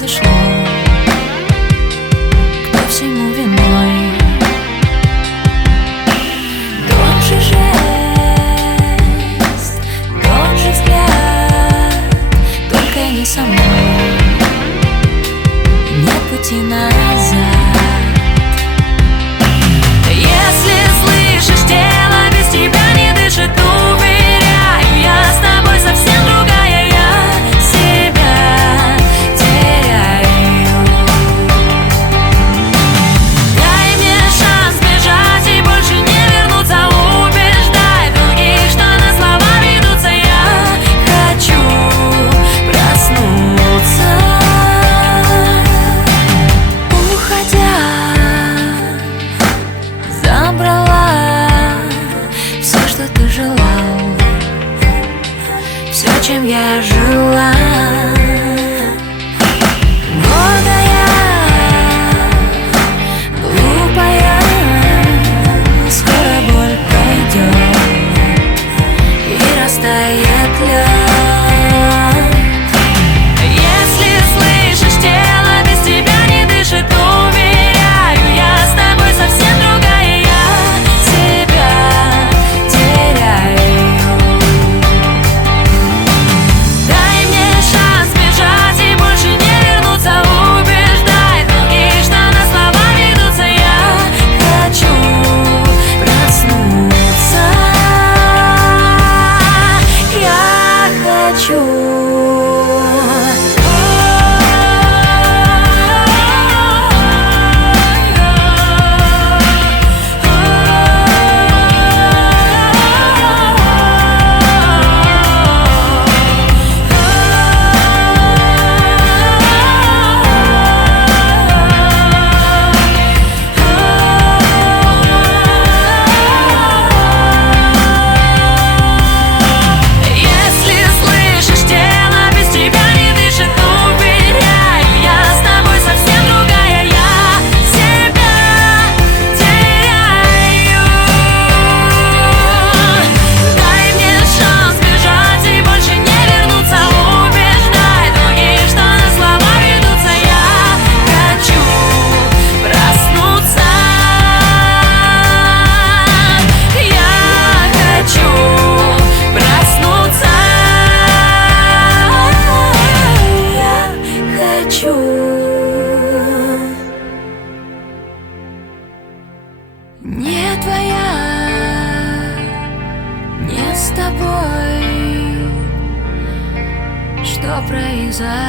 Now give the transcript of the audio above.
произошло? Кто всему виной? Тот же жест, тот же взгляд, только не со мной. Нет пути назад. Если слышишь, тело без тебя не дышит, уверяю, я с тобой совсем другая, я себя теряю. Дай мне шанс бежать и больше не вернуться, убеждай других, что на слова ведутся. Я хочу проснуться. Уходя, забрала все, что ты желал, все, чем я жила. Гордая, глупая, скоро боль пройдет и растает лед. Если слышишь, тело без тебя не дышит, уверяю, я с тобой совсем другая, я себя теряю. Дай мне шанс бежать и больше не вернуться, убеждай других, что на слова ведутся. Я хочу проснуться. Я хочу. Не твоя, не с тобой. Что произошло?